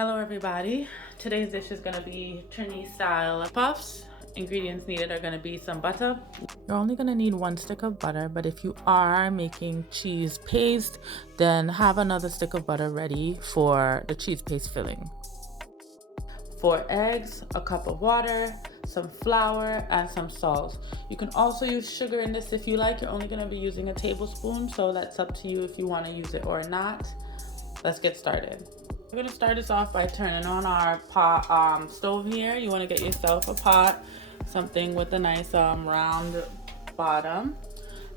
Hello everybody. Today's dish is gonna be Trini style puffs. Ingredients needed are gonna be some butter. You're only gonna need 1 stick of butter, but if you are making cheese paste, then have another stick of butter ready for the cheese paste filling. 4 eggs, a cup of water, some flour, and some salt. You can also use sugar in this if you like. You're only gonna be using a tablespoon, so that's up to you if you wanna use it or not. Let's get started. We're gonna start this off by turning on our pot stove here. You wanna get yourself a pot, something with a nice round bottom.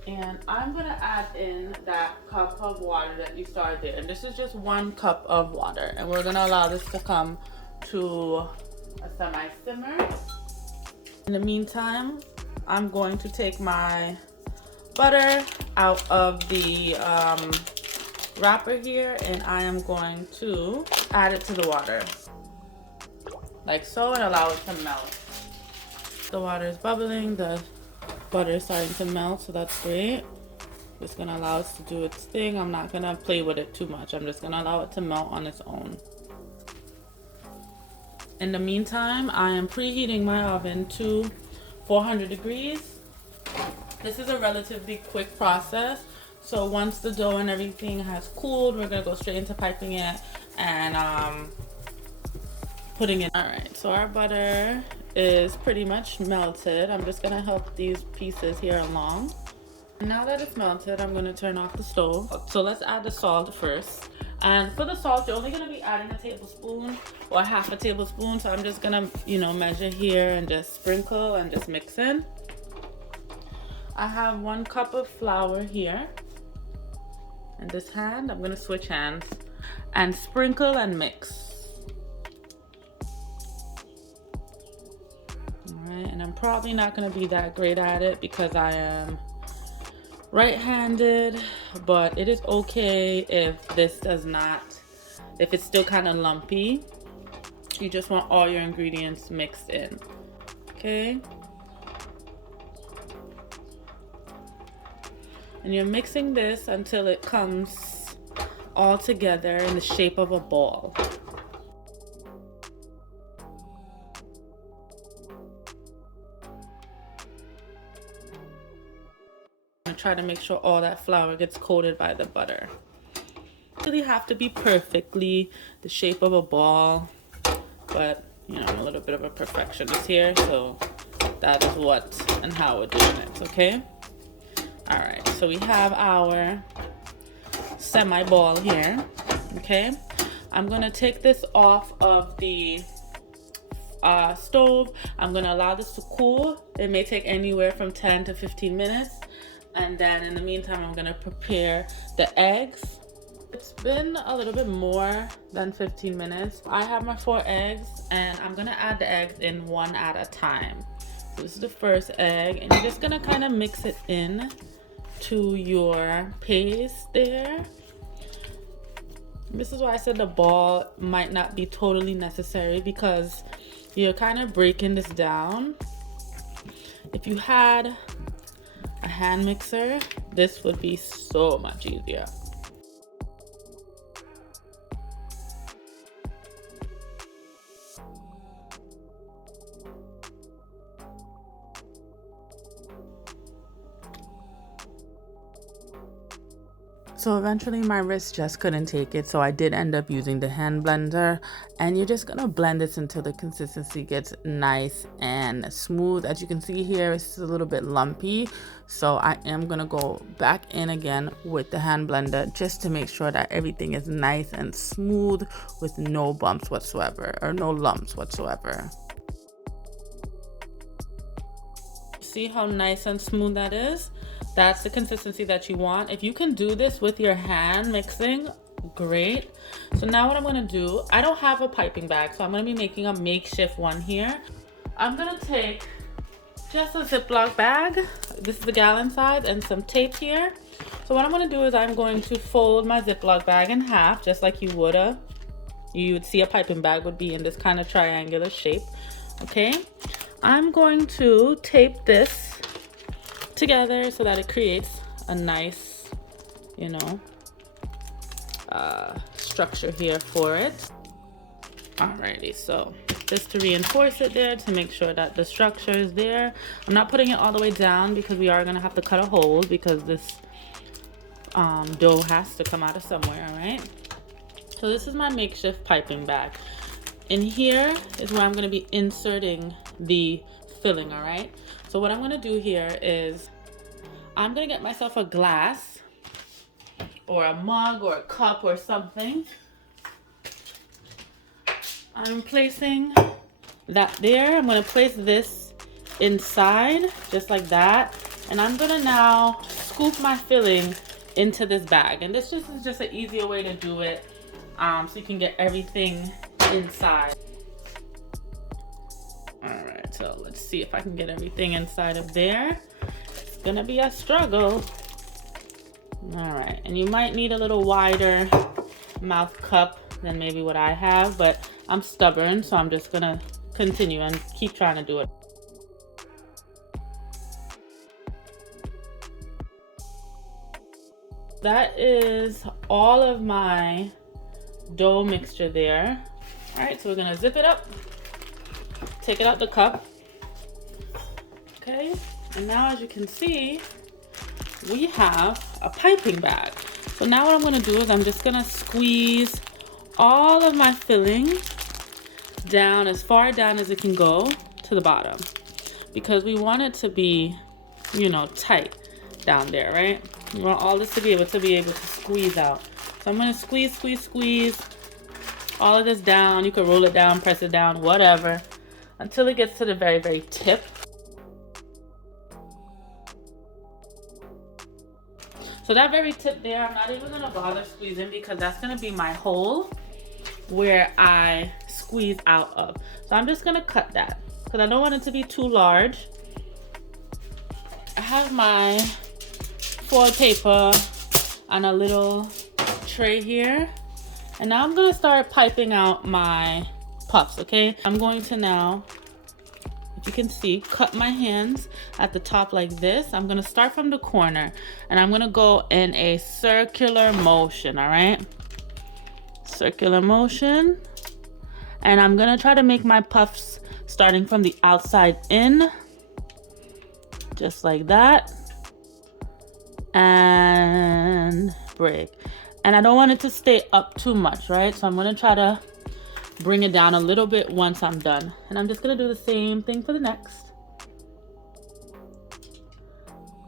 And I'm gonna add in that cup of water that you started there. And this is just 1 cup of water. And we're gonna allow this to come to a semi-simmer. In the meantime, I'm going to take my butter out of the wrapper here, and I am going to add it to the water like so and allow it to melt. The water is bubbling, the butter is starting to melt, so that's great. Just gonna allow it to do its thing. I'm not gonna play with it too much. I'm just gonna allow it to melt on its own. In the meantime, I am preheating my oven to 400 degrees. This is a relatively quick process. So once the dough and everything has cooled, we're gonna go straight into piping it and putting it. All right, so our butter is pretty much melted. I'm just gonna help these pieces here along. Now that it's melted, I'm gonna turn off the stove. So let's add the salt first. And for the salt, you're only gonna be adding a tablespoon or half a tablespoon. So I'm just gonna, measure here and just sprinkle and just mix in. I have 1 cup of flour here. In this hand, I'm gonna switch hands and sprinkle and mix. All right, and I'm probably not gonna be that great at it because I am right-handed, but it is okay if if it's still kind of lumpy. You just want all your ingredients mixed in, okay? And you're mixing this until it comes all together in the shape of a ball. And try to make sure all that flour gets coated by the butter. It really have to be perfectly the shape of a ball, but I'm a little bit of a perfectionist here, so that is what and how we're doing it, okay? All right, so we have our semi-ball here, okay? I'm gonna take this off of the stove. I'm gonna allow this to cool. It may take anywhere from 10 to 15 minutes. And then in the meantime, I'm gonna prepare the eggs. It's been a little bit more than 15 minutes. I have my 4 eggs and I'm gonna add the eggs in 1 at a time. So this is the first egg, and you're just gonna kind of mix it in to your paste there. This is why I said the ball might not be totally necessary, because you're kind of breaking this down. If you had a hand mixer, this would be so much easier. So eventually my wrist just couldn't take it, so I did end up using the hand blender, and you're just gonna blend this until the consistency gets nice and smooth. As you can see here, it's a little bit lumpy, so I am gonna go back in again with the hand blender just to make sure that everything is nice and smooth with no bumps whatsoever, or no lumps whatsoever. See how nice and smooth that is? That's the consistency that you want. If you can do this with your hand mixing, great. So now what I'm gonna do, I don't have a piping bag, so I'm gonna be making a makeshift one here. I'm gonna take just a Ziploc bag. This is the gallon size, and some tape here. So what I'm gonna do is I'm going to fold my Ziploc bag in half, just like you would see a piping bag would be in this kind of triangular shape, okay? I'm going to tape this together so that it creates a nice, structure here for it. Alrighty, so just to reinforce it there, to make sure that the structure is there. I'm not putting it all the way down because we are gonna have to cut a hole because this dough has to come out of somewhere, all right? So this is my makeshift piping bag. In here is where I'm gonna be inserting the filling, all right? So what I'm gonna do here is I'm gonna get myself a glass or a mug or a cup or something. I'm placing that there. I'm gonna place this inside just like that. And I'm gonna now scoop my filling into this bag. And this is just an easier way to do it so you can get everything inside. All right, so let's see if I can get everything inside of there. It's gonna be a struggle. All right, and you might need a little wider mouth cup than maybe what I have, but I'm stubborn, so I'm just gonna continue and keep trying to do it. That is all of my dough mixture there. All right, so we're gonna zip it up, take it out the cup. Okay, and now as you can see, we have a piping bag. So now what I'm gonna do is I'm just gonna squeeze all of my filling down as far down as it can go to the bottom, because we want it to be, you know, tight down there, right? We want all this to be able to squeeze out. So I'm gonna squeeze all of this down. You can roll it down, press it down, whatever, until it gets to the very, very tip. So that very tip there, I'm not even gonna bother squeezing because that's gonna be my hole where I squeeze out of. So I'm just gonna cut that because I don't want it to be too large. I have my foil paper on a little tray here. And now I'm gonna start piping out my puffs, okay? I'm going to now, if you can see, cut my hands at the top like this. I'm gonna start from the corner and I'm gonna go in a circular motion, all right? Circular motion. And I'm gonna try to make my puffs starting from the outside in, just like that. And break. And I don't want it to stay up too much, right? So I'm gonna try to bring it down a little bit once I'm done. And I'm just gonna do the same thing for the next.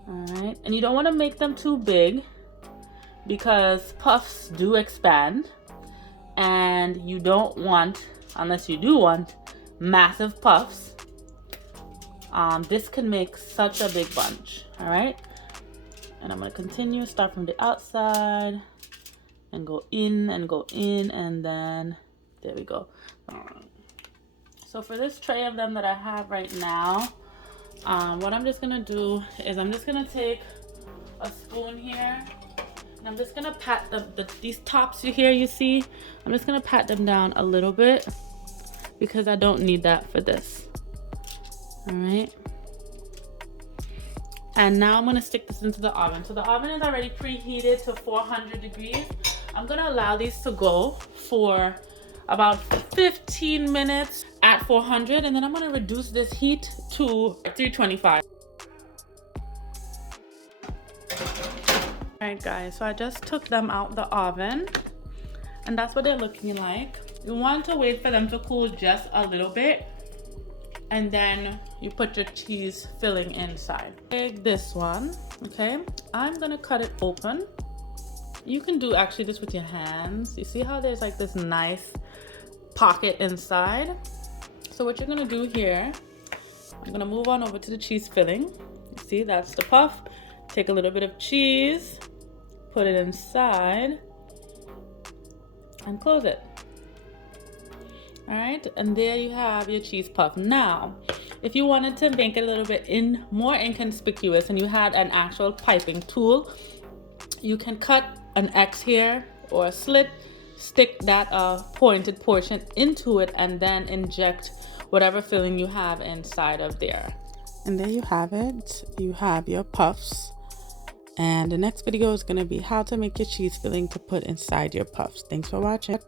All right, and you don't wanna make them too big because puffs do expand. And you don't want, unless you do want, massive puffs. This can make such a big bunch, all right? And I'm gonna continue, start from the outside and go in, and then there we go. So for this tray of them that I have right now, what I'm just gonna do is I'm just gonna take a spoon here and I'm just gonna pat these tops you see, I'm just gonna pat them down a little bit because I don't need that for this. All right. And now I'm gonna stick this into the oven. So the oven is already preheated to 400 degrees. I'm gonna allow these to go for about 15 minutes at 400, and then I'm gonna reduce this heat to 325. All right guys, so I just took them out the oven and that's what they're looking like. You want to wait for them to cool just a little bit, and then you put your cheese filling inside. Take this one, okay? I'm gonna cut it open. You can do actually this with your hands. You see how there's like this nice pocket inside? So what you're gonna do here, I'm gonna move on over to the cheese filling. You see, that's the puff. Take a little bit of cheese, put it inside, and close it. All right, and there you have your cheese puff. Now, if you wanted to make it a little bit more inconspicuous and you had an actual piping tool, you can cut an X here or a slit, stick that pointed portion into it, and then inject whatever filling you have inside of there. And there you have it. You have your puffs. And the next video is going to be how to make your cheese filling to put inside your puffs. Thanks for watching.